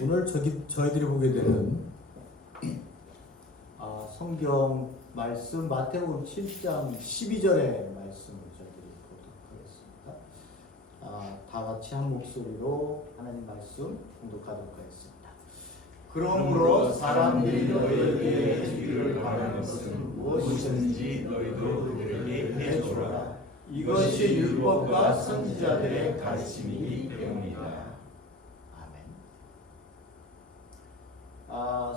오늘 저희들이 보게 되는 성경 말씀 마태복음 7장 12절의 말씀을 저희들이 보도록 하겠습니다. 다 같이 한 목소리로 하나님 말씀 공독하도록 하겠습니다. 그러므로 사람들이 너희에게 해주기를 바라는 것은 무엇이든지 너희도 그들에게 해주라. 이것이 율법과 선지자들의 가르침이기 때문이다.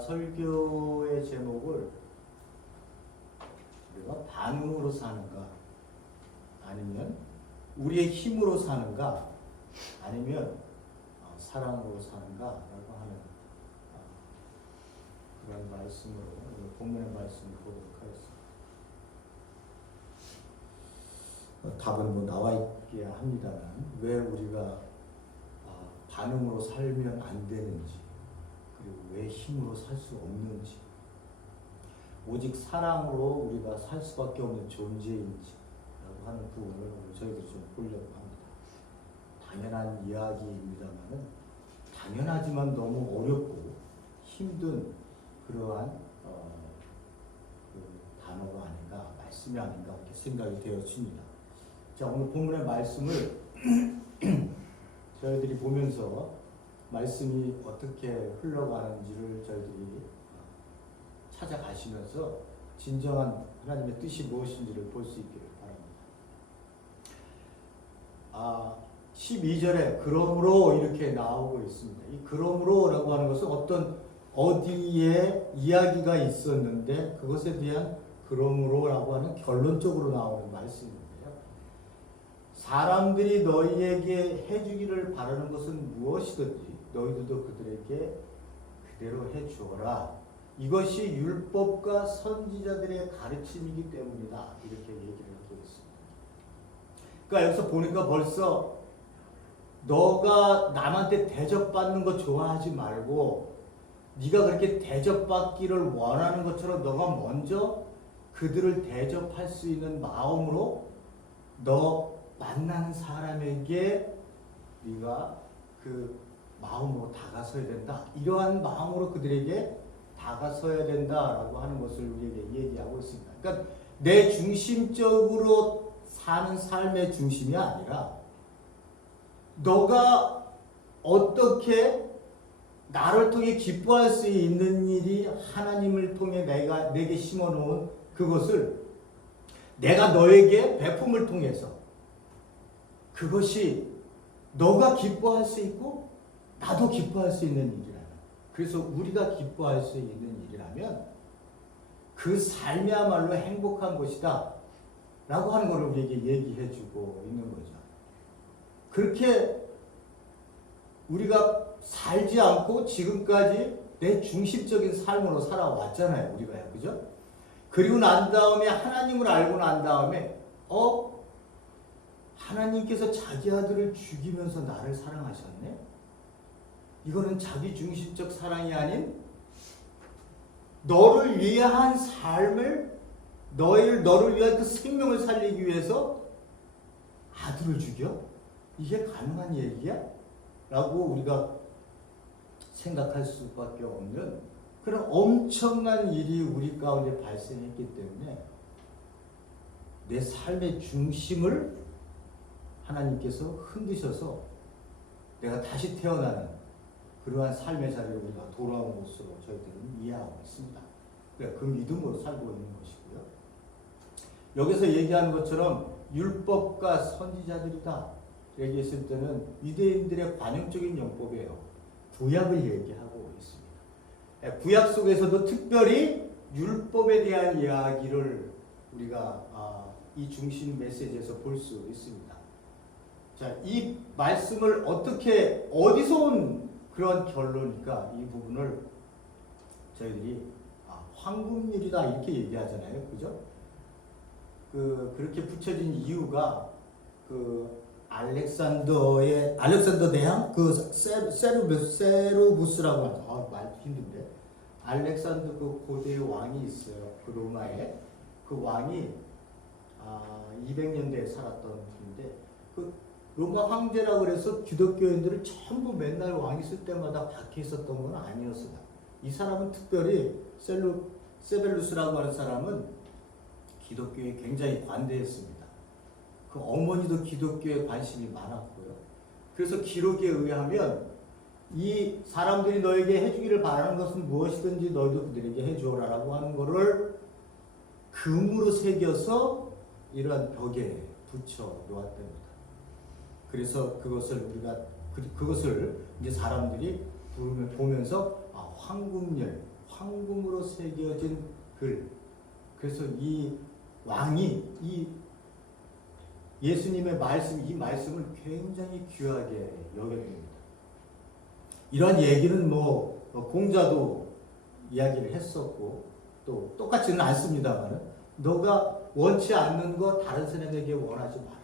설교의 제목을 우리가 반응으로 사는가, 아니면 우리의 힘으로 사는가, 아니면 사랑으로 사는가라고 하는 그런 말씀으로 오늘 본문의 말씀을 보도록 하겠습니다. 답은 뭐 나와 있기야 합니다만 왜 우리가 반응으로 살면 안 되는지, 그리고 왜 힘으로 살 수 없는지, 오직 사랑으로 우리가 살 수밖에 없는 존재인지 라고 하는 부분을 오늘 저희들이 좀 보려고 합니다. 당연한 이야기입니다만은 당연하지만 너무 어렵고 힘든 그러한 그 단어가 아닌가, 말씀이 아닌가 이렇게 생각이 되어집니다. 자, 오늘 본문의 말씀을 저희들이 보면서 말씀이 어떻게 흘러가는지를 저희들이 찾아가시면서 진정한 하나님의 뜻이 무엇인지를 볼 수 있기를 바랍니다. 12절에 그러므로 이렇게 나오고 있습니다. 이 그러므로라고 하는 것은 어디에 이야기가 있었는데 그것에 대한 그러므로라고 하는 결론적으로 나오는 말씀인데요. 사람들이 너희에게 해주기를 바라는 것은 무엇이든지 너희들도 그들에게 그대로 해주어라. 이것이 율법과 선지자들의 가르침이기 때문이다. 이렇게 얘기를 하고 있습니다. 그러니까 여기서 보니까 벌써 너가 남한테 대접받는 거 좋아하지 말고 네가 그렇게 대접받기를 원하는 것처럼 너가 먼저 그들을 대접할 수 있는 마음으로 너 만나는 사람에게 네가 그 마음으로 다가서야 된다. 이러한 마음으로 그들에게 다가서야 된다라고 하는 것을 우리에게 얘기하고 있습니다. 그러니까 내 중심적으로 사는 삶의 중심이 아니라 너가 어떻게 나를 통해 기뻐할 수 있는 일이 하나님을 통해 내게 심어놓은 그것을 내가 너에게 베품을 통해서 그것이 너가 기뻐할 수 있고 나도 기뻐할 수 있는 일이라면, 그래서 우리가 기뻐할 수 있는 일이라면 그 삶이야말로 행복한 것이다 라고 하는 것을 우리에게 얘기해 주고 있는 거죠. 그렇게 우리가 살지 않고 지금까지 내 중심적인 삶으로 살아왔잖아요, 우리가요. 그죠? 그리고 난 다음에 하나님을 알고 난 다음에 하나님께서 자기 아들을 죽이면서 나를 사랑하셨네? 이거는 자기 중심적 사랑이 아닌 너를 위한 삶을, 너를 위한 그 생명을 살리기 위해서 아들을 죽여? 이게 가능한 얘기야? 라고 우리가 생각할 수밖에 없는 그런 엄청난 일이 우리 가운데 발생했기 때문에 내 삶의 중심을 하나님께서 흔드셔서 내가 다시 태어나는 그러한 삶의 자리로 우리가 돌아온 것으로 저희들은 이해하고 있습니다. 그러니까 그 믿음으로 살고 있는 것이고요. 여기서 얘기하는 것처럼 율법과 선지자들이다 얘기했을 때는 유대인들의 관용적인 용법이에요. 구약을 얘기하고 있습니다. 구약 속에서도 특별히 율법에 대한 이야기를 우리가 이 중심 메시지에서 볼 수 있습니다. 자, 이 말씀을 어디서 온 그런 결론이니까 이 부분을 저희들이 황금률이다 이렇게 얘기하잖아요, 그죠? 그렇게 붙여진 이유가 알렉산더 대왕 세루부스라고 하죠. 말 힘든데. 알렉산더 그 고대의 왕이 있어요. 그 로마에 그 왕이 200년대에 살았던 분인데 로마 황제라고 그래서 기독교인들을 전부 맨날 왕이 있을 때마다 박해 있었던 건 아니었습니다. 이 사람은 특별히 세벨루스라고 하는 사람은 기독교에 굉장히 관대했습니다. 그 어머니도 기독교에 관심이 많았고요. 그래서 기록에 의하면 이 사람들이 너에게 해주기를 바라는 것은 무엇이든지 너희도 그들에게 해주어라라고 하는 것을 금으로 새겨서 이러한 벽에 붙여 놓았답니다. 그래서 그것을 이제 사람들이 보면서 황금으로 새겨진 글. 그래서 이 왕이 이 예수님의 이 말씀을 굉장히 귀하게 여겼습니다. 이런 얘기는 공자도 이야기를 했었고 또 똑같지는 않습니다만 너가 원치 않는 거 다른 사람에게 원하지 말아라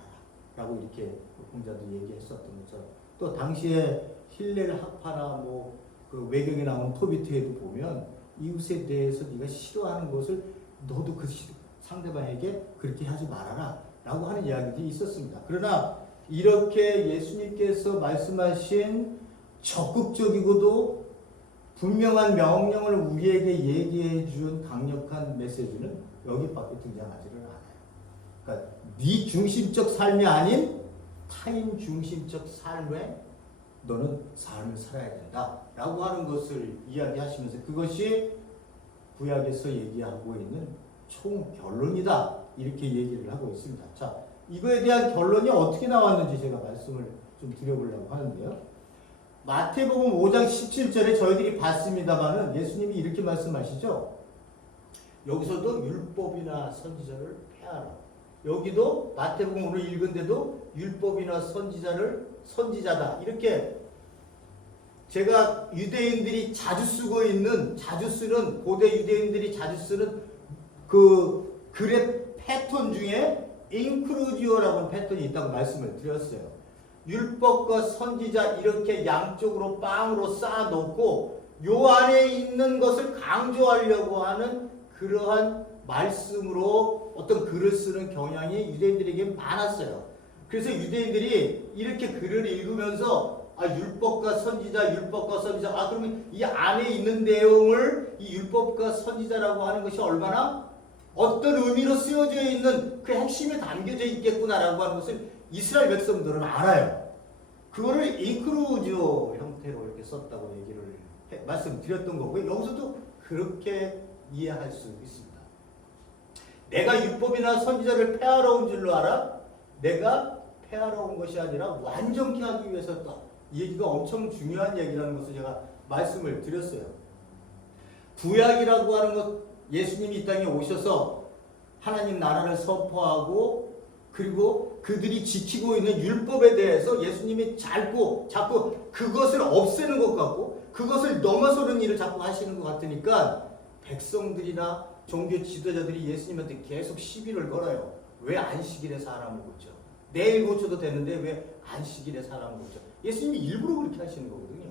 라고 이렇게 공자도 얘기했었던 것처럼 또 당시에 힐렐 학파나 그 외경에 나오는 토비트에도 보면 이웃에 대해서 네가 싫어하는 것을 너도 그 상대방에게 그렇게 하지 말아라 라고 하는 이야기들이 있었습니다. 그러나 이렇게 예수님께서 말씀하신 적극적이고도 분명한 명령을 우리에게 얘기해 준 강력한 메시지는 여기밖에 등장하지는 않아요. 그러니까 네 중심적 삶이 아닌 타인 중심적 삶에 너는 삶을 살아야 된다 라고 하는 것을 이야기하시면서 그것이 구약에서 얘기하고 있는 총결론이다 이렇게 얘기를 하고 있습니다. 자, 이거에 대한 결론이 어떻게 나왔는지 제가 말씀을 좀 드려보려고 하는데요. 마태복음 5장 17절에 저희들이 봤습니다만은 예수님이 이렇게 말씀하시죠. 여기서도 율법이나 선지자를 폐하라. 여기도 마태복음으로 읽은데도 율법이나 선지자다. 이렇게 제가 유대인들이 자주 쓰는 고대 유대인들이 자주 쓰는 그 글의 패턴 중에 인크루디오라고 하는 패턴이 있다고 말씀을 드렸어요. 율법과 선지자 이렇게 양쪽으로 빵으로 쌓아놓고 요 안에 있는 것을 강조하려고 하는 그러한 말씀으로 어떤 글을 쓰는 경향이 유대인들에게 많았어요. 그래서 유대인들이 이렇게 글을 읽으면서 율법과 선지자 그러면 이 안에 있는 내용을 이 율법과 선지자라고 하는 것이 얼마나 어떤 의미로 쓰여져 있는 그 핵심이 담겨져 있겠구나라고 하는 것을 이스라엘 백성들은 알아요. 그거를 인크루디오 형태로 이렇게 썼다고 얘기를 말씀드렸던 거고요. 여기서도 그렇게 이해할 수 있습니다. 내가 율법이나 선지자를 폐하러 온 줄로 알아? 내가 폐하러 온 것이 아니라 완전케 하기 위해서다. 이 얘기가 엄청 중요한 얘기라는 것을 제가 말씀을 드렸어요. 구약이라고 하는 것, 예수님이 이 땅에 오셔서 하나님 나라를 선포하고 그리고 그들이 지키고 있는 율법에 대해서 예수님이 자꾸 그것을 없애는 것 같고 그것을 넘어서는 일을 자꾸 하시는 것 같으니까 백성들이나 종교 지도자들이 예수님한테 계속 시비를 걸어요. 왜 안식일에 사람을 고쳐? 내일 고쳐도 되는데 왜 안식일에 사람을 고쳐? 예수님이 일부러 그렇게 하시는 거거든요.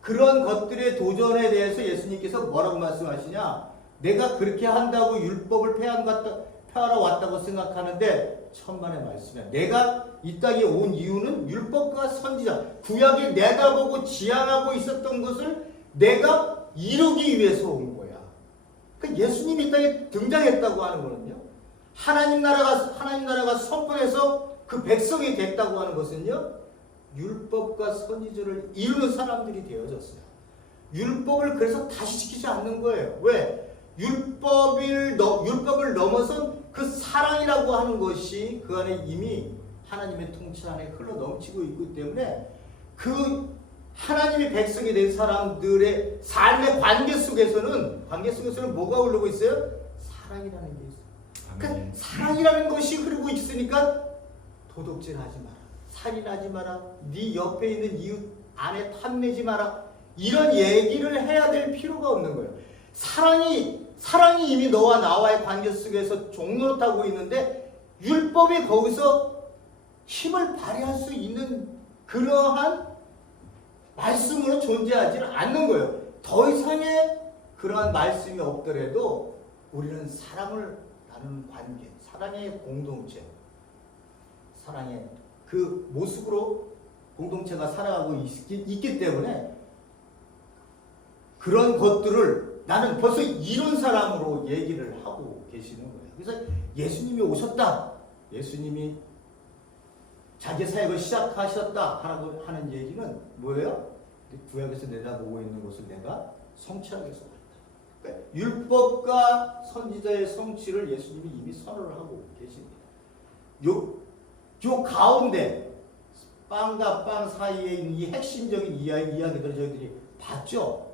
그런 것들의 도전에 대해서 예수님께서 뭐라고 말씀하시냐? 내가 그렇게 한다고 율법을 폐하러 왔다고 생각하는데 천만의 말씀이야. 내가 이 땅에 온 이유는 율법과 선지자, 구약에 내다보고 지향하고 있었던 것을 내가 이루기 위해서 온 거야. 그러니까 예수님이 이 땅에 등장했다고 하는 거는요. 하나님 나라가 선포해서 그 백성이 됐다고 하는 것은요. 율법과 선지자를 이루는 사람들이 되어졌어요. 율법을 그래서 다시 지키지 않는 거예요. 왜? 율법을 넘어선 그 사랑이라고 하는 것이 그 안에 이미 하나님의 통치 안에 흘러 넘치고 있기 때문에 그 하나님의 백성이 된 사람들의 삶의 관계 속에서는 뭐가 흐르고 있어요? 사랑이라는 게 있어요. 그러니까 사랑이라는 것이 흐르고 있으니까 도둑질하지 마라, 살인하지 마라, 네 옆에 있는 이웃 안에 탐내지 마라, 이런 얘기를 해야 될 필요가 없는 거예요. 사랑이 이미 너와 나와의 관계 속에서 종노릇하고 있는데 율법이 거기서 힘을 발휘할 수 있는 그러한 말씀으로 존재하지는 않는 거예요. 더 이상의 그러한 말씀이 없더라도 우리는 사랑을 나누는 관계, 사랑의 공동체, 사랑의 그 모습으로 공동체가 살아가고 있기 때문에 그런 것들을 나는 벌써 이룬 사람으로 얘기를 하고 계시는 거예요. 그래서 예수님이 오셨다. 예수님이 자기 사역을 시작하셨다 하는 얘기는 뭐예요? 구약에서 내다보고 있는 것을 내가 성취하기 위해서 왔다. 그러니까 율법과 선지자의 성취를 예수님이 이미 선언을 하고 계십니다. 요 가운데 빵과 빵 사이에 있는 이 핵심적인 이야기들을 저희들이 봤죠.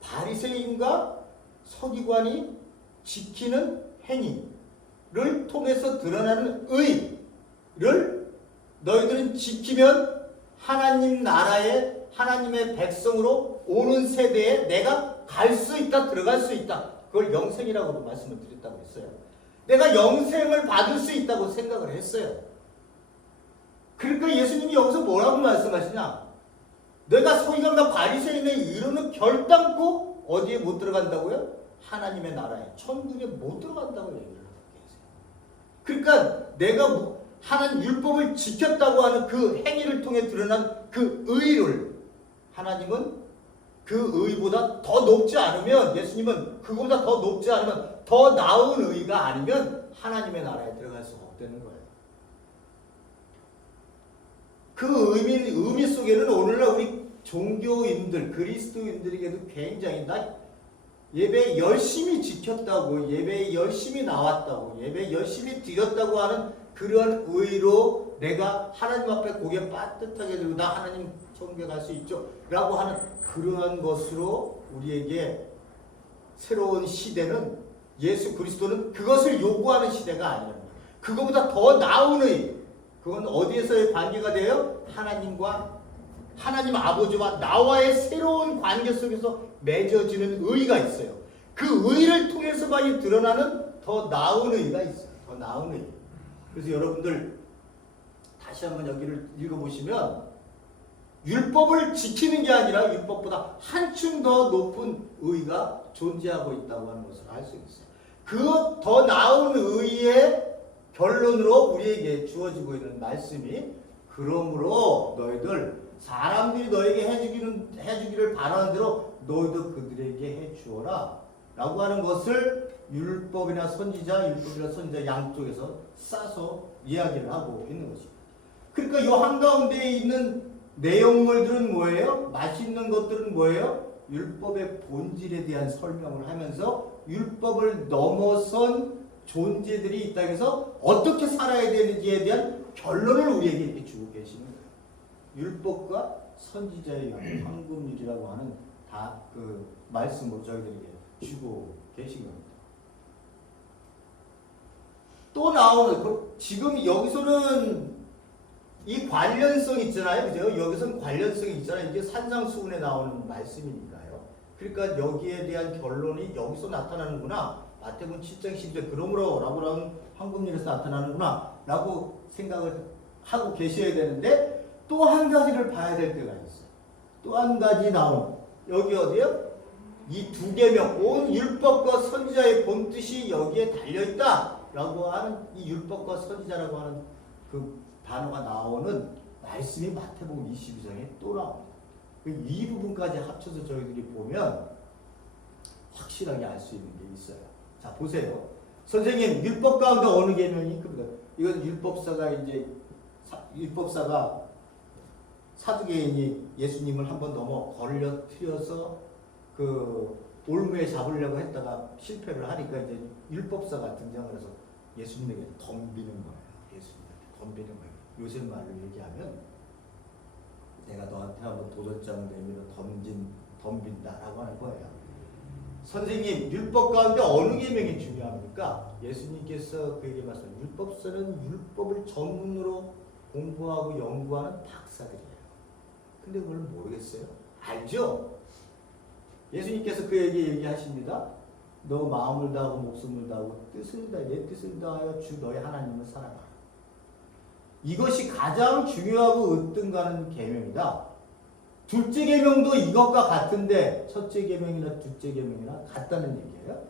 바리새인과 서기관이 지키는 행위를 통해서 드러나는 의를 너희들은 지키면 하나님 나라에 하나님의 백성으로 오는 세대에 내가 갈 수 있다, 들어갈 수 있다. 그걸 영생이라고도 말씀을 드렸다고 했어요. 내가 영생을 받을 수 있다고 생각을 했어요. 그러니까 예수님이 여기서 뭐라고 말씀하시냐? 내가 서기관과 바리새인의 이루는 결단코 어디에 못 들어간다고요? 하나님의 나라에, 천국에 못 들어간다고 얘기를 하고 계세요. 그러니까 내가 하나님 율법을 지켰다고 하는 그 행위를 통해 드러난 그 의를 하나님은 그 의보다 더 높지 않으면, 예수님은 그거보다 더 높지 않으면, 더 나은 의가 아니면 하나님의 나라에 들어갈 수가 없다는 거예요. 그 의미 속에는 오늘날 우리 종교인들, 그리스도인들에게도 굉장히 예배 열심히 지켰다고, 예배 열심히 나왔다고, 예배 열심히 드렸다고 하는 그런 의로 내가 하나님 앞에 고개 빠듯하게 들고 나 하나님 천국에 갈 수 있죠 라고 하는 그러한 것으로 우리에게 새로운 시대는, 예수 그리스도는 그것을 요구하는 시대가 아니라는 거예요. 그거보다 더 나은 의, 그건 어디에서의 관계가 돼요? 하나님과, 하나님 아버지와 나와의 새로운 관계 속에서 맺어지는 의가 있어요. 그 의를 통해서만 드러나는 더 나은 의가 있어요. 더 나은 의. 그래서 여러분들 다시 한번 여기를 읽어보시면 율법을 지키는 게 아니라 율법보다 한층 더 높은 의가 존재하고 있다고 하는 것을 알 수 있어요. 그 더 나은 의의 결론으로 우리에게 주어지고 있는 말씀이, 그러므로 너희들 사람들이 너에게 해주기를 바라는 대로 너희도 그들에게 해주어라 라고 하는 것을 율법이나 선지자 양쪽에서 싸서 이야기를 하고 있는 것입니다. 그러니까 이 한가운데에 있는 내용물들은 뭐예요? 맛있는 것들은 뭐예요? 율법의 본질에 대한 설명을 하면서 율법을 넘어선 존재들이 있다 해서 어떻게 살아야 되는지에 대한 결론을 우리에게 이렇게 주고 계시는 거예요. 율법과 선지자의 황금률이라고 하는 다 그 말씀으로 저희들에게 주고 계신 겁니다. 또 나오는, 지금 여기서는 이 관련성 있잖아요. 그죠? 여기서는 관련성이 있잖아요. 이게 산상수훈에 나오는 말씀이니까요. 그러니까 여기에 대한 결론이 여기서 나타나는구나. 마태복음 7장 10절 그러므로 라고 하는 황금률에서 나타나는구나 라고 생각을 하고 계셔야 되는데, 또 한 가지를 봐야 될 때가 있어요. 또 한 가지 나온, 여기 어디요? 이 두 계명, 온 율법과 선지자의 본뜻이 여기에 달려있다 라고 하는, 이 율법과 선지자라고 하는 그 단어가 나오는 말씀이 마태복음 22장에 또 나옵니다. 이 부분까지 합쳐서 저희들이 보면 확실하게 알 수 있는 게 있어요. 자, 보세요. 선생님, 율법 가운데 어느 계명이 큽니까? 이건 율법사가 사두개인이 예수님을 한번 넘어 걸려트려서 그 올무에 잡으려고 했다가 실패를 하니까 이제 율법사가 등장을 해서 예수님에게 덤비는 거예요. 예수님한테 덤비는 거예요. 요새 말로 얘기하면 내가 너한테 한번 도전장 내밀어 덤빈다라고 하는 거예요. 선생님, 율법 가운데 어느 계명이 중요합니까? 예수님께서 그에게 말씀하셨어요. 율법사는 율법을 전문으로 공부하고 연구하는 박사들이에요. 근데 그걸 모르겠어요? 알죠? 예수님께서 그에게 얘기하십니다. 너 마음을 다하고 목숨을 다하고 내 뜻을 다하여 주 너의 하나님을 사랑하라. 이것이 가장 중요하고 으뜸가는 계명이다. 둘째 계명도 이것과 같은데 첫째 계명이나 둘째 계명이나 같다는 얘기예요.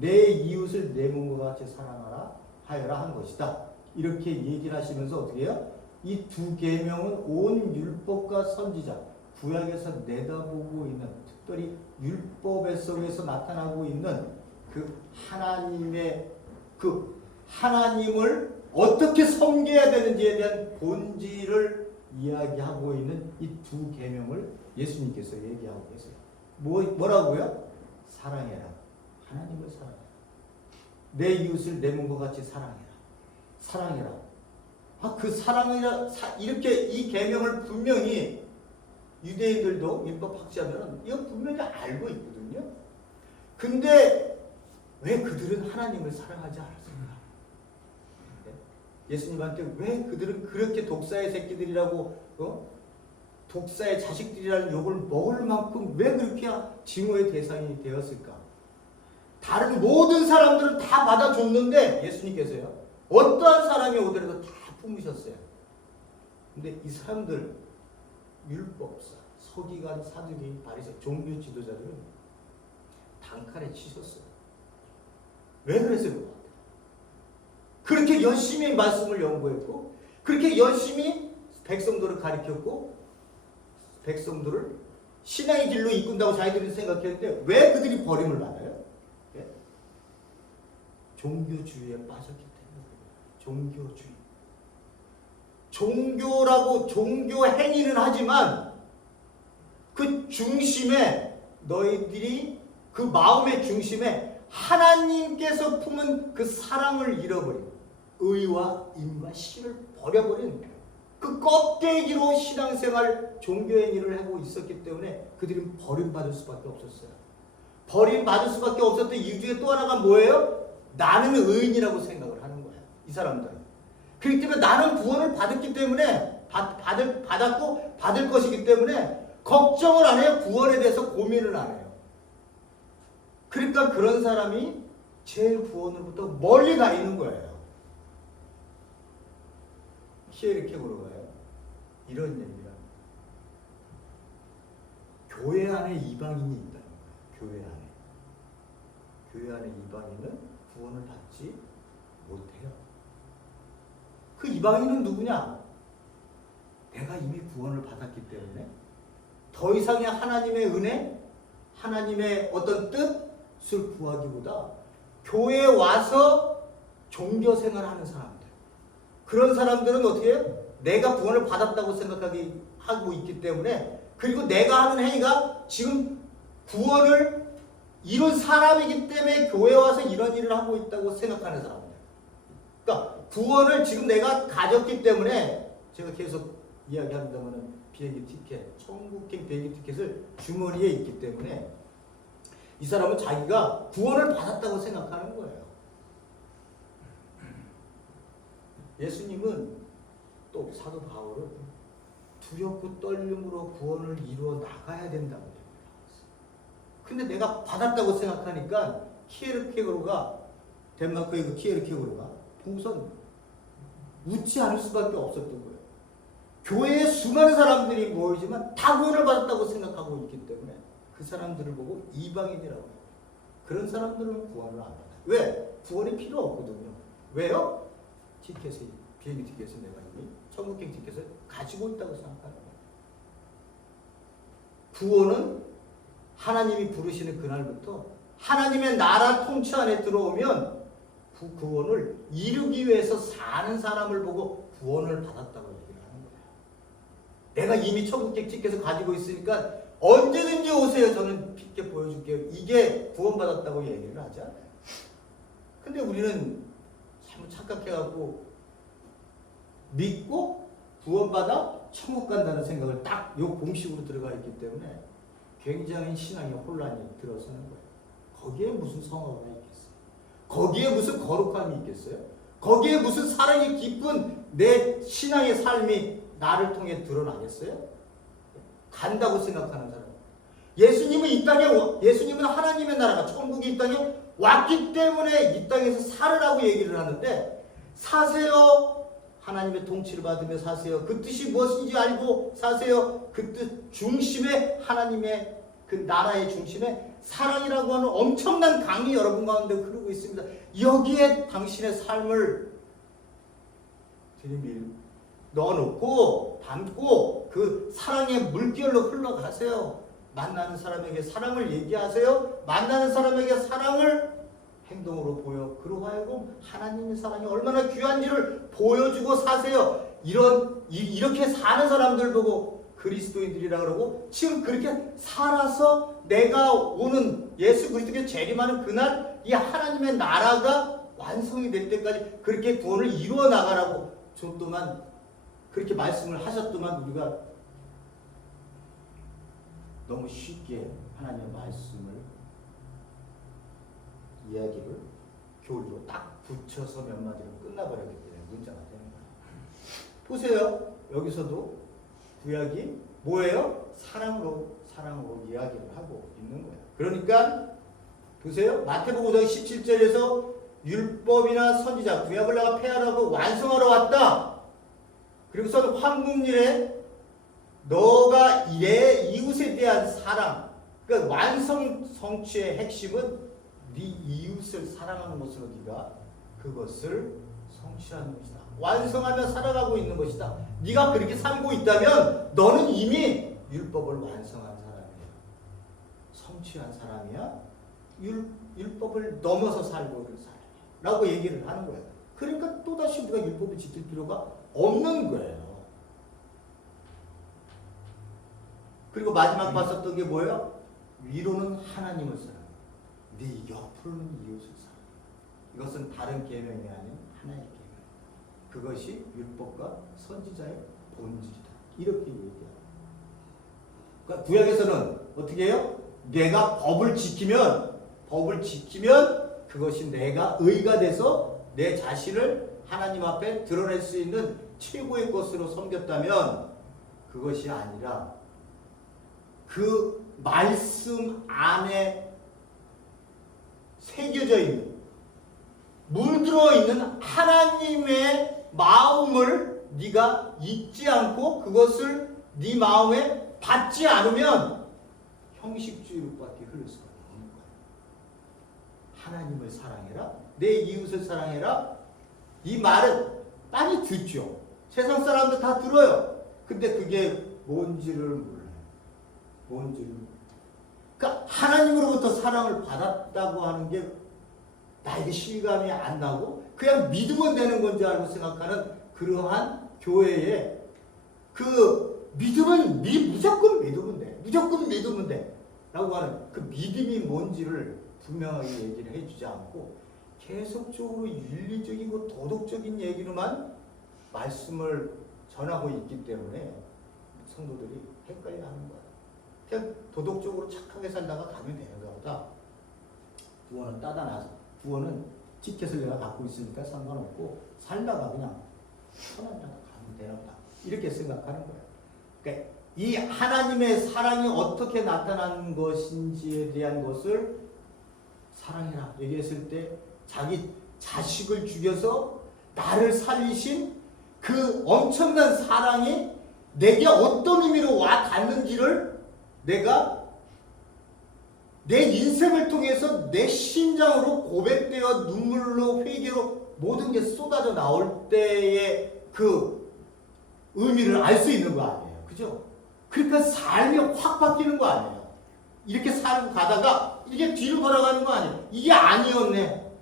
내 이웃을 내 몸과 같이 사랑하라 하여라 한 것이다. 이렇게 얘기를 하시면서 어떻게 해요? 이 두 계명은 온 율법과 선지자, 구약에서 내다보고 있는, 특별히 율법 속에서 나타나고 있는 그 하나님의 그 하나님을 어떻게 섬겨야 되는지에 대한 본질을 이야기하고 있는 이 두 계명을 예수님께서 얘기하고 계세요. 뭐라고요? 사랑해라. 하나님을 사랑해라. 내 이웃을 내 몸과 같이 사랑해라. 사랑해라. 그 사랑이라 이렇게 이 계명을 분명히 유대인들도 율법 학자들은 이거 분명히 알고 있거든요. 근데 왜 그들은 하나님을 사랑하지 않았을까? 예수님한테 왜 그들은 그렇게 독사의 새끼들이라고 독사의 자식들이라는 욕을 먹을 만큼 왜 그렇게 증오의 대상이 되었을까? 다른 모든 사람들은 다 받아줬는데 예수님께서요, 어떠한 사람이 오더라도 다 품으셨어요. 근데 이 사람들, 율법사, 서기관, 사두개인, 바리새, 종교 지도자들은 단칼에 치셨어요. 왜 그랬어요? 그렇게 열심히 말씀을 연구했고, 그렇게 열심히 백성들을 가르쳤고, 백성들을 신앙의 길로 이끈다고 자기들이 생각했는데 왜 그들이 버림을 받아요? 예? 종교주의에 빠졌기 때문에. 종교주의. 종교라고 종교 행위는 하지만 그 중심에 너희들이 그 마음의 중심에 하나님께서 품은 그 사랑을 잃어버린, 의와 인과 신을 버려버린 그 껍데기로 신앙생활 종교행위를 하고 있었기 때문에 그들은 버림받을 수밖에 없었어요. 버림받을 수밖에 없었던 이유 중에 또 하나가 뭐예요? 나는 의인이라고 생각을 하는 거예요. 이 사람들은. 그렇기 때문에 나는 구원을 받았기 때문에 받았고 받을 것이기 때문에 걱정을 안 해요. 구원에 대해서 고민을 안 해요. 그러니까 그런 사람이 제일 구원으로부터 멀리 가 있는 거예요. 키에르케고르가요, 이런 얘기를 합니다. 교회 안에 이방인이 있다는 거예요. 교회 안에. 교회 안에 이방인은 구원을 받지 못해요. 그 이방인은 누구냐? 내가 이미 구원을 받았기 때문에 더 이상의 하나님의 은혜, 하나님의 어떤 뜻을 구하기보다 교회에 와서 종교생활하는 사람들, 그런 사람들은 어떻게 해요? 내가 구원을 받았다고 생각하고 있기 때문에, 그리고 내가 하는 행위가 지금 구원을 이룬 사람이기 때문에 교회에 와서 이런 일을 하고 있다고 생각하는 사람들. 그러니까 구원을 지금 내가 가졌기 때문에, 제가 계속 이야기합니다만 비행기 티켓, 천국행 비행기 티켓을 주머니에 있기 때문에 이 사람은 자기가 구원을 받았다고 생각하는 거예요. 예수님은 또 사도 바울은 두렵고 떨림으로 구원을 이루어 나가야 된다고 얘기했어요. 근데 내가 받았다고 생각하니까 키에르케고르가, 덴마크의 그 키에르케고르가 보고선 웃지 않을 수밖에 없었던 거예요. 교회에 수많은 사람들이 모이지만 다 구원을 받았다고 생각하고 있기 때문에 그 사람들을 보고 이방인이라고 해요. 그런 사람들은 구원을 안 받아요. 왜? 구원이 필요 없거든요. 왜요? 티켓이, 비행기 티켓을 내가 이미 천국행 티켓을 가지고 있다고 생각하는 거예요. 구원은 하나님이 부르시는 그날부터 하나님의 나라 통치 안에 들어오면 그 구원을 이루기 위해서 사는 사람을 보고 구원을 받았다고 얘기를 하는 거예요. 내가 이미 천국행 티켓을 가지고 있으니까 언제든지 오세요. 저는 티켓 보여줄게요. 이게 구원받았다고 얘기를 하지 않아요. 근데 우리는 참 착각해갖고 믿고 구원받아 천국 간다는 생각을 딱 요 공식으로 들어가 있기 때문에 굉장히 신앙의 혼란이 들어서는 거예요. 거기에 무슨 성화가 있겠어요? 거기에 무슨 거룩함이 있겠어요? 거기에 무슨 사랑이 깊은 내 신앙의 삶이 나를 통해 드러나겠어요? 간다고 생각하는 사람. 예수님은 이 땅에, 예수님은 하나님의 나라가, 천국이 이 땅에 왔기 때문에 이 땅에서 살으라고 얘기를 하는데, 사세요. 하나님의 통치를 받으며 사세요. 그 뜻이 무엇인지 알고 사세요. 그 뜻 중심에, 하나님의 그 나라의 중심에 사랑이라고 하는 엄청난 강이 여러분 가운데 흐르고 있습니다. 여기에 당신의 삶을 넣어놓고 담고 그 사랑의 물결로 흘러가세요. 만나는 사람에게 사랑을 얘기하세요. 만나는 사람에게 사랑을 행동으로 보여. 그로 하여금 하나님의 사랑이 얼마나 귀한지를 보여주고 사세요. 이렇게 사는 사람들 보고 그리스도인들이라 그러고, 지금 그렇게 살아서 내가 오는 예수 그리스도께 재림하는 그날 이 하나님의 나라가 완성이 될 때까지 그렇게 구원을 이루어 나가라고 줬더만, 그렇게 말씀을 하셨더만, 우리가 너무 쉽게 하나님의 말씀을 이야기를 교리로 딱 붙여서 몇 마디로 끝나버렸기 때문에 문제가 되는 거예요. 보세요. 여기서도 구약이 뭐예요? 사랑으로 이야기를 하고 있는 거예요. 그러니까 보세요. 마태복음 5장 17절에서 율법이나 선지자 구약을 내가 폐하라고 완성하러 왔다. 그리고서 황금일에 너가 내 이웃에 대한 사랑, 그러니까 성취의 핵심은 네 이웃을 사랑하는 것으로 네가 그것을 성취하는 것이다. 완성하며 살아가고 있는 것이다. 네가 그렇게 살고 있다면 너는 이미 율법을 완성한 사람이야. 성취한 사람이야. 율법을 넘어서 살고 있는 사람이야. 라고 얘기를 하는 거야. 그러니까 또다시 우리가 율법을 지킬 필요가 없는 거예요. 그리고 마지막 봤었던 게 뭐예요? 위로는 하나님을 사랑해. 네 옆으로는 이웃을 사랑해. 이것은 다른 계명이 아닌 하나의 계명. 그것이 율법과 선지자의 본질이다. 이렇게 얘기합니다. 그러니까 구약에서는 어떻게 해요? 내가 법을 지키면 그것이 내가 의가 돼서 내 자신을 하나님 앞에 드러낼 수 있는 최고의 것으로 섬겼다면, 그것이 아니라 그 말씀 안에 새겨져 있는, 물들어 있는 하나님의 마음을 네가 잊지 않고 그것을 네 마음에 받지 않으면 형식주의로밖에 흐를 수가 없는 거야. 하나님을 사랑해라, 내 이웃을 사랑해라. 이 말은 많이 듣죠. 세상 사람들 다 들어요. 근데 그게 뭔지를 몰라요. 그러니까 하나님으로부터 사랑을 받았다고 하는 게 나에게 실감이 안 나고 그냥 믿으면 되는 건 줄 알고 생각하는 그러한 교회에, 그 믿음은 무조건 믿으면 돼 라고 하는 그 믿음이 뭔지를 분명하게 얘기를 해주지 않고 계속적으로 윤리적이고 도덕적인 얘기로만 말씀을 전하고 있기 때문에 성도들이 헷갈려하는 거야. 그냥 도덕적으로 착하게 살다가 가면 되는 거보다 구원은 따다놔서, 구원은 티켓을 내가 갖고 있으니까 상관없고 살다가 그냥 편하게 가면 되는 거다. 이렇게 생각하는 거예요. 그러니까 이 하나님의 사랑이 어떻게 나타나는 것인지에 대한 것을 사랑해라 얘기했을 때, 자기 자식을 죽여서 나를 살리신 그 엄청난 사랑이 내게 어떤 의미로 와 닿는지를 내가 내 인생을 통해서 내 심장으로 고백되어 눈물로 회개로 모든 게 쏟아져 나올 때의 그 의미를 알 수 있는 거 아니에요. 그죠? 그러니까 삶이 확 바뀌는 거 아니에요. 이렇게 살고 가다가 이게 뒤로 돌아가는 거 아니에요. 이게 아니었네.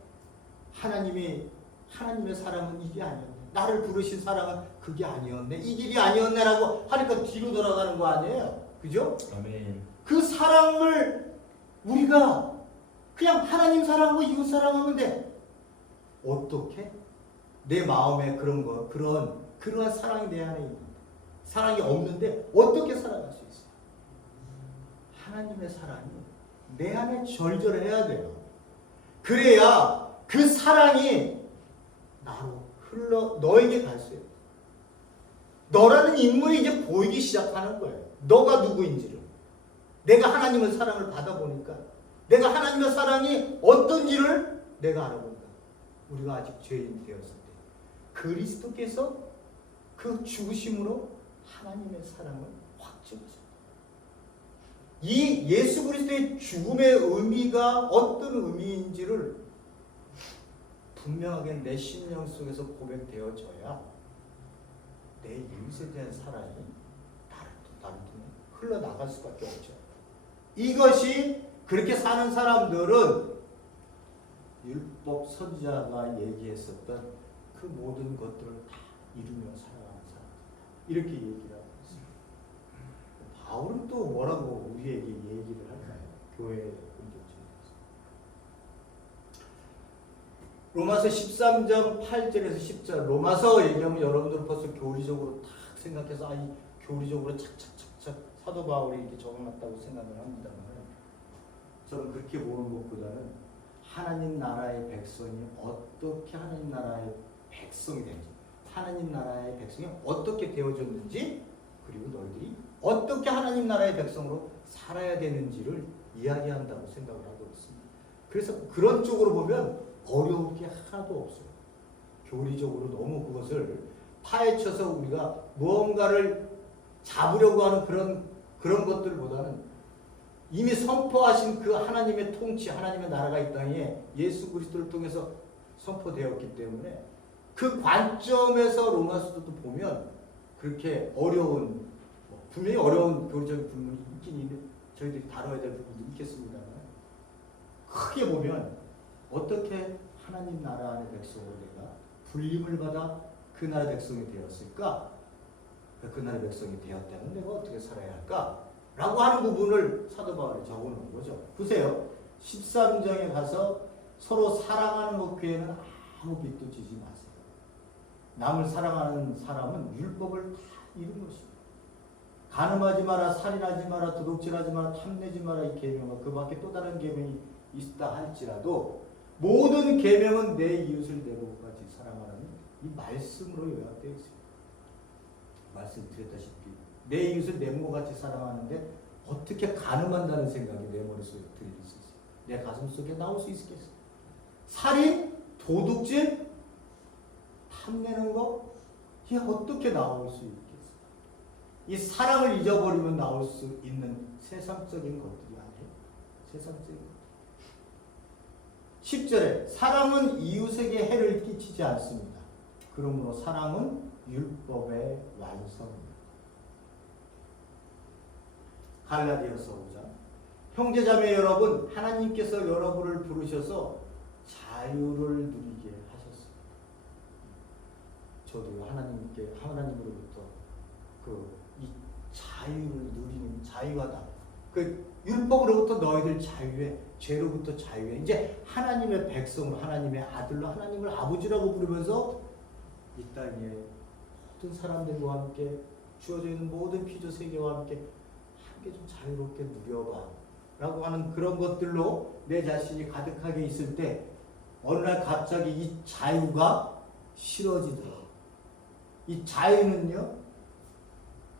하나님의 사랑은 이게 아니었네. 나를 부르신 사랑은 그게 아니었네. 이 길이 아니었네라고 하니까 뒤로 돌아가는 거 아니에요. 그죠? 아멘. 그 사랑을 우리가 그냥 하나님 사랑하고 이웃 사랑하면 돼. 어떻게? 내 마음에 그러한 사랑이 내 안에 있는데, 사랑이 없는데 어떻게 살아갈 수 있어요? 하나님의 사랑이 내 안에 절절해야 돼요. 그래야 그 사랑이 나로 흘러 너에게 갈 수 있어요. 너라는 인물이 이제 보이기 시작하는 거예요. 너가 누구인지를. 내가 하나님의 사랑을 받아보니까, 내가 하나님의 사랑이 어떤지를 내가 알아본다. 우리가 아직 죄인이 되었을 때 그리스도께서 그 죽으심으로 하나님의 사랑을 확 찍으셨다. 이 예수 그리스도의 죽음의 의미가 어떤 의미인지를 분명하게 내 심령 속에서 고백되어져야 내 이웃에 대한 사랑이 다른 통에 흘러나갈 수밖에 없죠. 이것이 그렇게 사는 사람들은 율법 선지자가 얘기했었던 그 모든 것들을 다 이루며 살아가는 사람이다. 이렇게 얘기를 하고 있습니다. 바울은 또 뭐라고 우리에게 얘기를 할까요? 교회의 공동체에서. 로마서 13장 8절에서 10절. 로마서 얘기하면 여러분들 벌써 교리적으로 딱 생각해서 이 교리적으로 착착착착 사도 바울이 이렇게 적어놨다고 생각을 합니다만 저는 그렇게 보는 것보다는 하나님 나라의 백성이 어떻게 하나님 나라의 백성이 되는지, 하나님 나라의 백성이 어떻게 되어졌는지, 그리고 너희들이 어떻게 하나님 나라의 백성으로 살아야 되는지를 이야기한다고 생각을 하고 있습니다. 그래서 그런 쪽으로 보면 어려울 게 하나도 없어요. 교리적으로 너무 그것을 파헤쳐서 우리가 무언가를 잡으려고 하는 그런 것들보다는 이미 선포하신 그 하나님의 통치, 하나님의 나라가 이 땅에 예수 그리스도를 통해서 선포되었기 때문에 그 관점에서 로마서도 보면 그렇게 어려운, 분명히 어려운 교리적인 부분이 있긴 있는데 저희들이 다뤄야 될 부분도 있겠습니다만 크게 보면 어떻게 하나님 나라 안의 백성으로 내가 불림을 받아 그 나라 백성이 되었을까? 그 나라 백성이 되었다면 내가 어떻게 살아야 할까? 라고 하는 부분을 사도 바울이 적어놓은 거죠. 보세요. 13장에 가서 서로 사랑하는 목회에는 아무 빚도 지지 마세요. 남을 사랑하는 사람은 율법을 다 이룬 것입니다. 간음하지 마라, 살인하지 마라, 도둑질하지 마라, 탐내지 마라 이 계명과 그 밖에 또 다른 계명이 있다 할지라도 모든 계명은 내 이웃을 내 몸같이 사랑하라는 이 말씀으로 요약되어 있습니다. 말씀드렸다시피 내 이웃을 내 몸같이 사랑하는데 어떻게 간음한다는 생각이 내 머릿속에 들릴 수 있어요? 내 가슴속에 나올 수 있겠어요? 살인, 도둑질, 탐내는 거 이게 어떻게 나올 수 있겠어요? 이 사랑을 잊어버리면 나올 수 있는 세상적인 것들이 아니에요. 세상적인 것. 10절에 사랑은 이웃에게 해를 끼치지 않습니다. 그러므로 사랑은 율법의 완성입니다. 갈라디아서 5장 형제자매 여러분, 하나님께서 여러분을 부르셔서 자유를 누리게 하셨습니다. 저도 하나님으로부터 이 자유를 누리는 자유하다. 그 율법으로부터 너희들 자유해, 죄로부터 자유해. 이제 하나님의 백성으로, 하나님의 아들로, 하나님을 아버지라고 부르면서 이 땅에 모든 사람들과 함께 주어져 있는 모든 피조 세계와 함께 좀 자유롭게 누려봐 라고 하는 그런 것들로 내 자신이 가득하게 있을 때 어느 날 갑자기 이 자유가 싫어지더라. 이 자유는요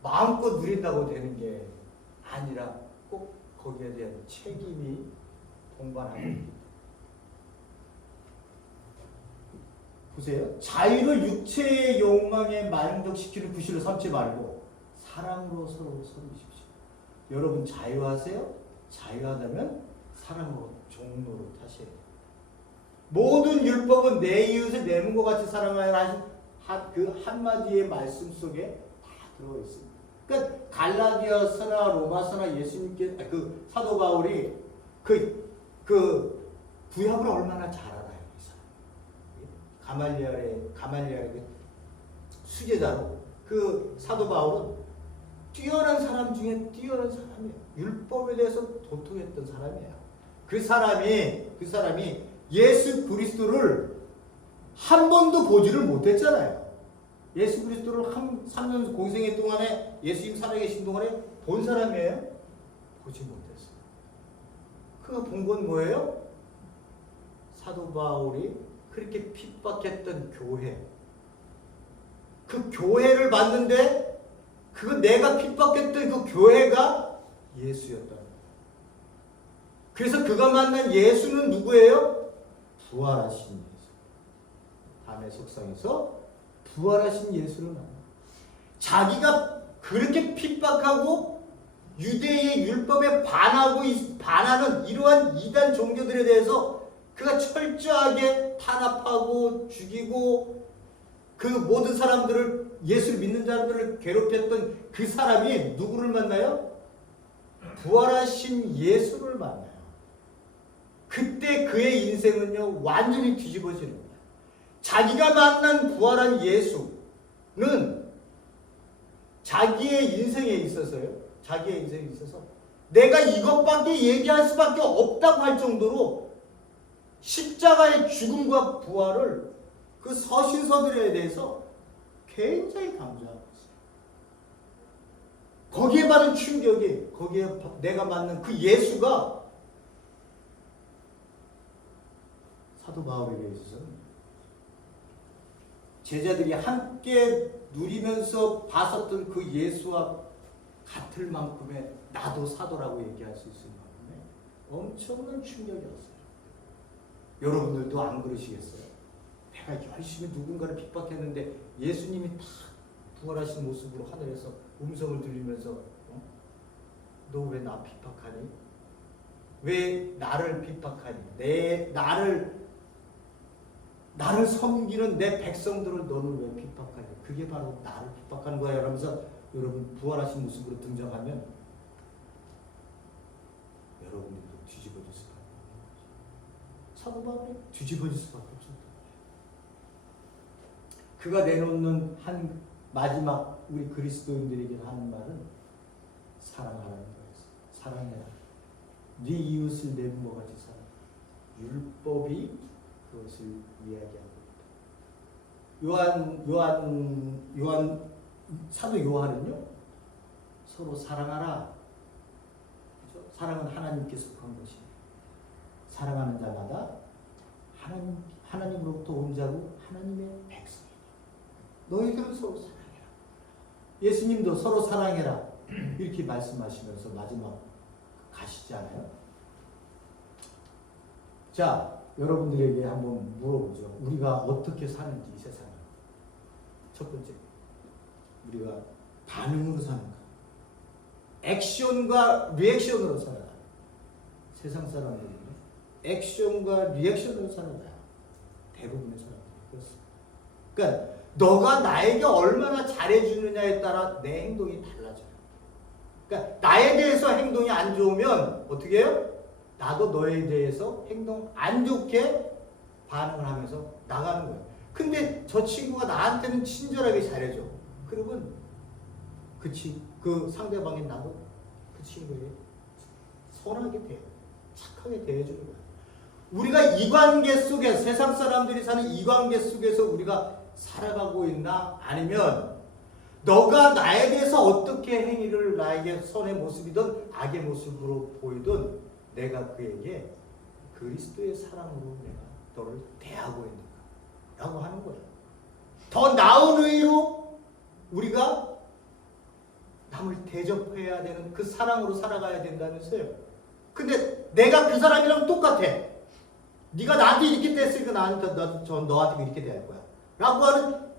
마음껏 누린다고 되는 게 아니라 꼭 거기에 대한 책임이 동반하고 있습니다. 보세요. 자유를 육체의 욕망에 만족시키는 구실로 삼지 말고 사랑으로 서로 섬기십시오. 여러분 자유하세요? 자유하다면 사랑으로 종로로 타셔야 돼요. 모든 율법은 내 이웃을 내 몸과 같이 사랑하라 하신 그 한마디의 말씀 속에 다 들어가 있습니다. 그러니까 갈라디아서나 로마서나 예수님께 그 사도 바울이 그 구약을 얼마나 잘 알아요. 가말리엘의 수제자로 그 사도 바울은 뛰어난 사람 중에 뛰어난 사람이에요. 율법에 대해서 도통했던 사람이에요. 그 사람이 예수 그리스도를 한 번도 보지를 못했잖아요. 예수 그리스도를 3년 공생애 동안에 예수님 살아계신 동안에 본 사람이에요? 보지 못했어요. 그가 본 건 뭐예요? 사도 바울이 그렇게 핍박했던 교회. 그 교회를 봤는데 그거 내가 핍박했던 그 교회가 예수였다는 거예요. 그래서 그가 만난 예수는 누구예요? 부활하신 예수. 다음의 속상에서 부활하신 예수를 만나. 자기가 그렇게 핍박하고 유대의 율법에 반하는 이러한 이단 종교들에 대해서 그가 철저하게 탄압하고 죽이고 그 모든 사람들을, 예수를 믿는 사람들을 괴롭혔던 그 사람이 누구를 만나요? 부활하신 예수를 만나요. 그때 그의 인생은요 완전히 뒤집어지는 거예요. 자기가 만난 부활한 예수는 자기의 인생에 있어서 내가 이것밖에 얘기할 수밖에 없다고 할 정도로 십자가의 죽음과 부활을 그 서신서들에 대해서 굉장히 강조하고 있어요. 거기에 받은 충격이, 거기에 내가 만난 그 예수가 사도 바울에게 있어서는 제자들이 함께 누리면서 봤었던 그 예수와 같을 만큼의 나도 사도라고 얘기할 수 있을 만큼의 엄청난 충격이었어요. 여러분들도 안 그러시겠어요? 내가 열심히 누군가를 핍박했는데 예수님이 다 부활하신 모습으로 하늘에서 음성을 들리면서 너 왜 나 핍박하니? 왜 나를 핍박하니? 나를 섬기는 내 백성들을 너는 왜 핍박하니? 그게 바로 나를 핍박하는 거야. 이러면서 여러분 부활하신 모습으로 등장하면 여러분들도 뒤집어질 수밖에 없는 거죠. 사도 바울이 뒤집어질 수밖에 없었던 거죠. 그가 내놓는 한 마지막 우리 그리스도인들에게 하는 말은 사랑하라는 거였어요. 사랑해라. 네 이웃을 내 몸과 같이 사랑해. 율법이 그것을 이야기하고 있다. 사도 요한은요 서로 사랑하라. 그렇죠? 사랑은 하나님께 속한 것입니다. 사랑하는 자마다 하나님으로부터 온 자고 하나님의 백성이다. 너희들은 서로 사랑해라. 예수님도 서로 사랑해라 이렇게 말씀하시면서 마지막 가시잖아요. 자, 여러분들에게 한번 물어보죠. 우리가 어떻게 사는지 이 세상에. 첫 번째, 우리가 반응으로 사는가? 액션과 리액션으로 살아가. 세상 사람들은 액션과 리액션으로 살아가요. 대부분의 사람들이 그렇습니다. 그러니까 너가 나에게 얼마나 잘해주느냐에 따라 내 행동이 달라져요. 그러니까 나에 대해서 행동이 안 좋으면 어떻게 해요? 나도 너에 대해서 행동 안 좋게 반응을 하면서 나가는 거예요. 근데 저 친구가 나한테는 친절하게 잘해줘. 그러면 그 상대방인 나도 그 친구에게 선하게 대해, 착하게 대해주는 거예요. 우리가 이 관계 속에, 세상 사람들이 사는 이 관계 속에서 우리가 살아가고 있나? 아니면 너가 나에 대해서 어떻게 행위를 나에게 선의 모습이든 악의 모습으로 보이든 내가 그에게 그리스도의 사랑으로 내가 너를 대하고 있는가? 라고 하는 거예요. 더 나은 의로 우리가 남을 대접해야 되는 그 사랑으로 살아가야 된다면서요. 근데 내가 그 사람이랑 똑같아. 네가 나한테 이렇게 됐으니까 나한테 이렇게 대할 거야. 라고 하는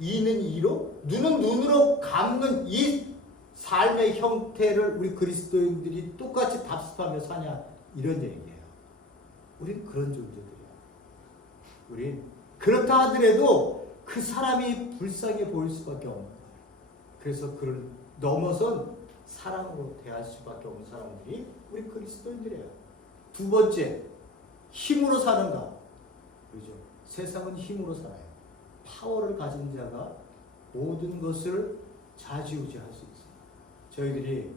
이는 이로, 눈은 눈으로 감는 이 삶의 형태를 우리 그리스도인들이 똑같이 답습하며 사냐, 이런 얘기예요. 우린 그런 존재들이야. 우린 그렇다 하더라도 그 사람이 불쌍해 보일 수밖에 없는 거예요. 그래서 그를 넘어선 사랑으로 대할 수밖에 없는 사람들이 우리 그리스도인들이에요. 두 번째, 힘으로 사는가? 그렇죠. 세상은 힘으로 살아요. 파워를 가진 자가 모든 것을 좌지우지할 수 있어요. 저희들이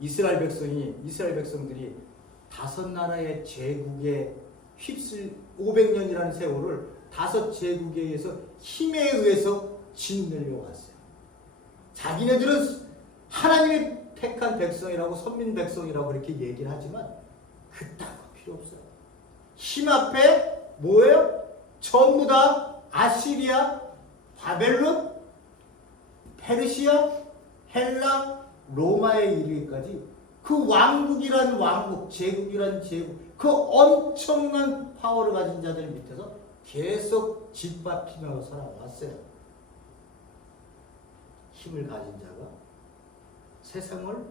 이스라엘 백성들이 다섯 나라의 제국에 휩쓸 500년이라는 세월을 다섯 제국에 의해서 힘에 의해서 짓누려 왔어요. 자기네들은 하나님이 택한 백성이라고, 선민 백성이라고 그렇게 얘기를 하지만 그딴 거 필요 없어요. 힘 앞에 뭐예요? 전부 다 아시리아, 바벨론, 페르시아, 헬라, 로마에 이르기까지 그 왕국이란 왕국, 제국이란 제국, 그 엄청난 파워를 가진 자들 밑에서 계속 짓밟히며 살아왔어요. 힘을 가진 자가 세상을,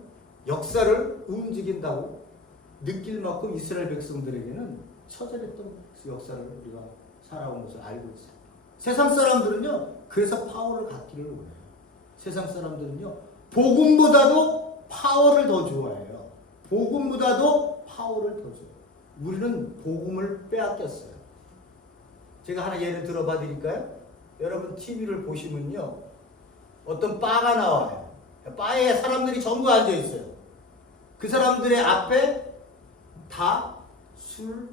역사를 움직인다고 느낄 만큼 이스라엘 백성들에게는 처절했던 그 역사를 우리가 살아온 것을 알고 있어요. 세상 사람들은요, 그래서 파워를 갖기를 원해요. 세상 사람들은요, 복음보다도 파워를 더 좋아해요. 복음보다도 파워를 더 좋아해요. 우리는 복음을 빼앗겼어요. 제가 하나 예를 들어봐 드릴까요? 여러분 TV를 보시면요, 어떤 바가 나와요. 바에 사람들이 전부 앉아 있어요. 그 사람들의 앞에 다 술,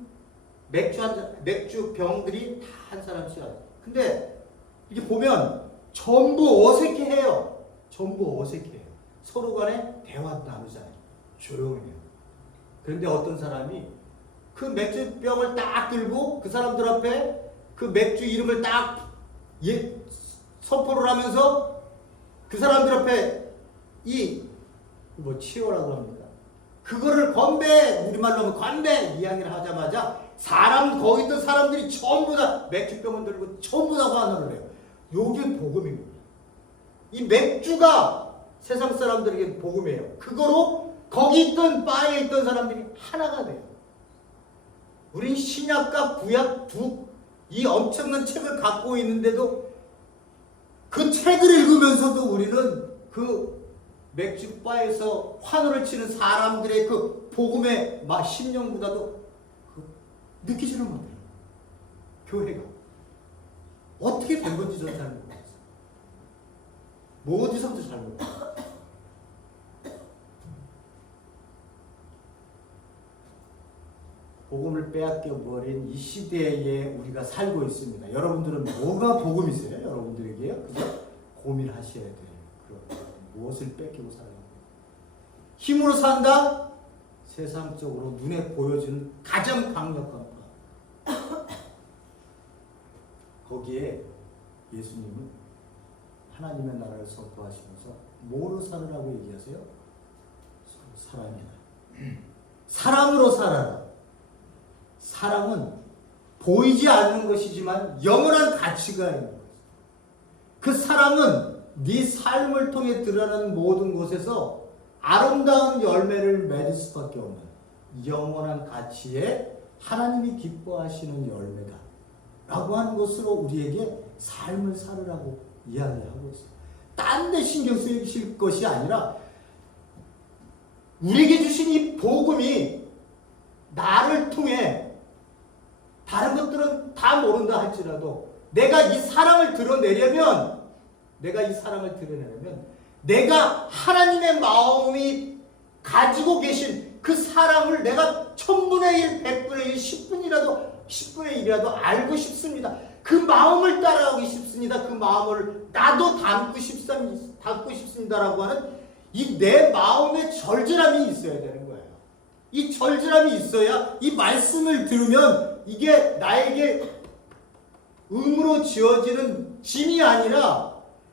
맥주 병들이 다 한 사람씩 와요. 근데 이게 보면 전부 어색해해요. 전부 어색해요. 서로 간에 대화도 나누잖아요. 조용해요. 그런데 어떤 사람이 그 맥주병을 딱 들고 그 사람들 앞에 그 맥주 이름을 딱 선포를 하면서 그 사람들 앞에 치어라고 합니까? 그거를 건배, 우리말로 하면 건배 이야기를 하자마자 거기 있던 사람들이 전부 다 맥주병을 들고 전부 다 환호를 해요. 요게 복음입니다. 이 맥주가 세상 사람들에게 복음이에요. 그거로 거기 있던 바에 있던 사람들이 하나가 돼요. 우린 신약과 구약 이 엄청난 책을 갖고 있는데도 그 책을 읽으면서도 우리는 그 맥주바에서 환호를 치는 사람들의 그 복음의 심령보다도 느끼지를 못해요. 교회가 어떻게 된 건지 저는 잘 모르겠어요. 뭐 어디서부터 잘 모르겠어요. 복음을 빼앗겨버린 이 시대에 우리가 살고 있습니다. 여러분들은 뭐가 복음이세요? 여러분들에게요? 그죠? 고민하셔야 돼요. 무엇을 뺏기고 살아요? 힘으로 산다? 세상적으로 눈에 보여주는 가장 강력한 파. 거기에 예수님은 하나님의 나라를 선포하시면서 뭐로 살으라고 얘기하세요? 사랑이다. 사랑으로 살아라. 사랑은 보이지 않는 것이지만 영원한 가치가 있는 것이다. 그 사랑은 네 삶을 통해 드러나는 모든 곳에서 아름다운 열매를 맺을 수밖에 없는 영원한 가치의 하나님이 기뻐하시는 열매다 라고 하는 것으로 우리에게 삶을 살으라고 이야기하고 있어요. 딴 데 신경 쓰실 것이 아니라 우리에게 주신 이 복음이 나를 통해 다른 것들은 다 모른다 할지라도 내가 이 사랑을 드러내려면 내가 하나님의 마음이 가지고 계신 그 사랑을 내가 1000분의 1, 100분의 1, 10분의 1이라도 알고 싶습니다. 그 마음을 따라가고 싶습니다. 그 마음을 나도 담고 싶습니다라고 하는 이 내 마음의 절절함이 있어야 되는 거예요. 이 절절함이 있어야 이 말씀을 들으면 이게 나에게 음으로 지어지는 짐이 아니라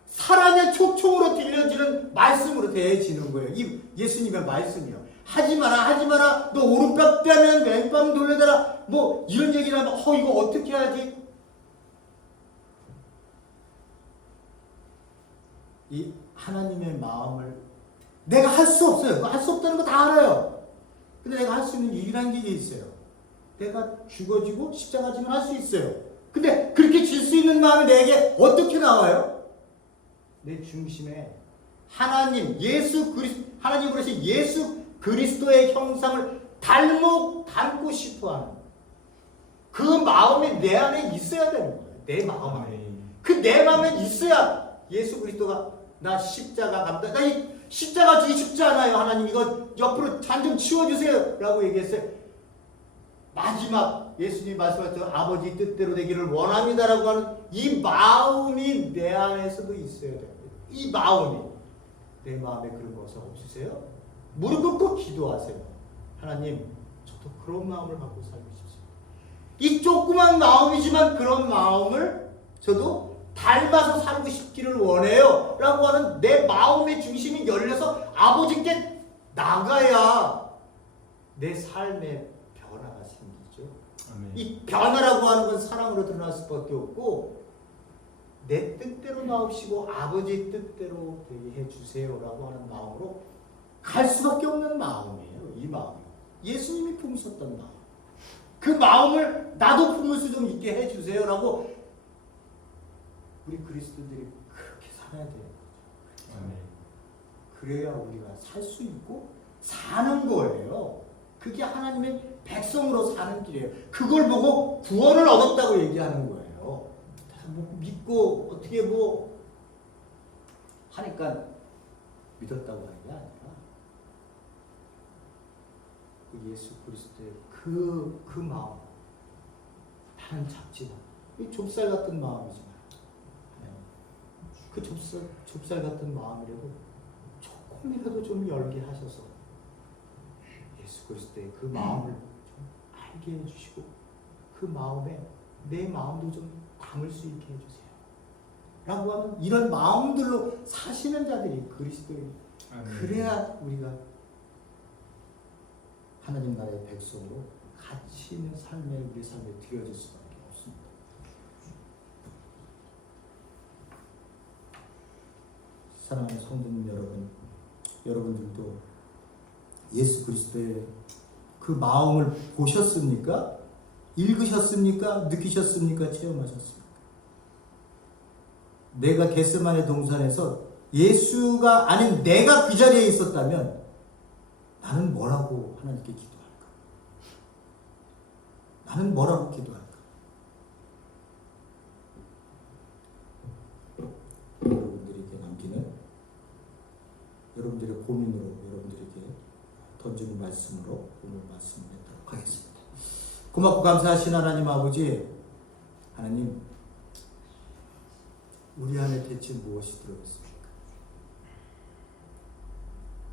사랑의 촉촉으로 들려지는 말씀으로 대해지는 거예요. 이 예수님의 말씀이요. 하지 마라. 너 오른뺨 빼면 왼뺨 돌려달라. 뭐 이런 얘기를 하면 이거 어떻게 하지? 이 하나님의 마음을 내가 할 수 없어요. 할 수 없다는 거 다 알아요. 근데 내가 할 수 있는 유일한 게 있어요. 내가 죽어지고 십자가 지면 할 수 있어요. 근데 그렇게 질 수 있는 마음이 내게 어떻게 나와요? 내 중심에 하나님 그러신 예수 그리스도의 형상을 닮고 싶어하는 그 마음이 내 안에 있어야 되는 거예요. 내 마음 안에. 그 내 마음에 있어야 예수 그리스도가 나 십자가 간다. 나 이 십자가 지기 쉽지 않아요. 하나님 이거 옆으로 잔 좀 치워주세요. 라고 얘기했어요. 마지막 예수님이 말씀하셨죠. 아버지 뜻대로 되기를 원합니다라고 하는 이 마음이 내 안에서도 있어야 돼요. 이 마음이. 내 마음에 그런 것은 없으세요? 무릎 꿇고 기도하세요. 하나님, 저도 그런 마음을 갖고 살고 싶습니다. 이 조그만 마음이지만 그런 마음을 저도 닮아서 살고 싶기를 원해요. 라고 하는 내 마음의 중심이 열려서 아버지께 나가야 내 삶에 변화가 생기죠. 아멘. 이 변화라고 하는 건 사랑으로 드러날 수밖에 없고 내 뜻대로 나옵시고 아버지 뜻대로 되게 해주세요 라고 하는 마음으로 갈 수밖에 없는 마음이에요. 이 마음이 예수님이 품으셨던 마음. 그 마음을 나도 품을 수 좀 있게 해주세요라고 우리 그리스도인들이 그렇게 살아야 돼요. 그래야 우리가 살 수 있고 사는 거예요. 그게 하나님의 백성으로 사는 길이에요. 그걸 보고 구원을 얻었다고 얘기하는 거예요. 뭐 믿고 어떻게 뭐 하니까 믿었다고 하는 게 아니라 그 예수 그리스도의 그 마음, 나는 작지만 이 좁쌀 같은 마음이지만 그 좁쌀 같은 마음이라도 조금이라도 좀 열게 하셔서 예수 그리스도의 그 마음을 좀 알게 해주시고 그 마음에 내 마음도 좀 담을 수 있게 해주세요. 라고 하는 이런 마음들로 사시는 자들이 그리스도인. 그래야 우리가 하나님 나라의 백성으로 가치 있는 삶에 우리 삶에 드려질 수밖에 없습니다. 사랑하는 성도님 여러분, 여러분들도 예수 그리스도의 그 마음을 보셨습니까? 읽으셨습니까? 느끼셨습니까? 체험하셨습니까? 내가 겟세마네 동산에서 예수가 아닌 내가 그 자리에 있었다면 나는 뭐라고 하나님께 기도할까? 나는 뭐라고 기도할까? 여러분들에게 남기는 여러분들의 고민으로 여러분들에게 던지는 말씀으로 오늘 말씀을 맺도록 하겠습니다. 고맙고 감사하신 하나님 아버지, 하나님 우리 안에 대체 무엇이 들어있습니까?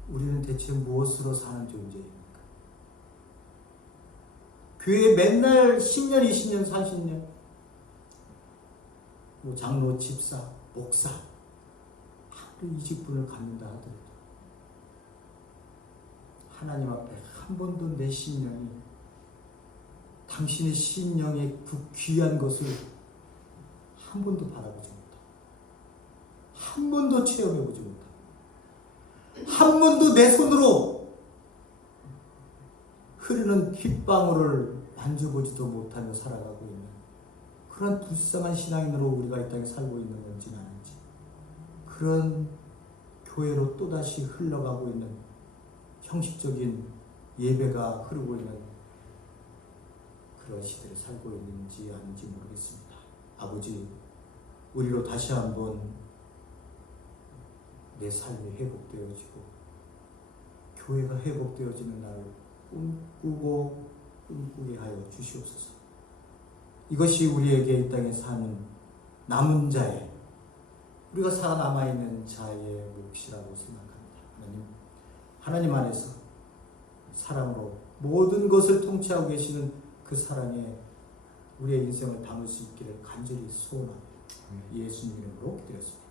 우리는 대체 무엇으로 사는 존재입니까? 교회에 맨날 10년, 20년, 30년 뭐 장로, 집사, 목사 하루 이직분을 갖는다 하더라도 하나님 앞에 한 번도 내 심령이 당신의 심령의 그 귀한 것을 한 번도 바라보지 못하고 한 번도 체험해보지 못하고 한 번도 내 손으로 흐르는 핏방울을 만져보지도 못하며 살아가고 있는 그런 불쌍한 신앙인으로 우리가 이 땅에 살고 있는 건지는 아닌지, 그런 교회로 또다시 흘러가고 있는 형식적인 예배가 흐르고 있는 그런 시대를 살고 있는지 아닌지 모르겠습니다. 아버지, 우리로 다시 한번 내 삶이 회복되어지고 교회가 회복되어지는 날을 꿈꾸게 하여 주시옵소서. 이것이 우리에게 이 땅에 사는 남은 자의, 우리가 살아남아있는 자의 몫이라고 생각합니다. 하나님 안에서 사랑으로 모든 것을 통치하고 계시는 그 사랑에 우리의 인생을 담을 수 있기를 간절히 소원합니다. 예수님 이름으로 기도했습니다.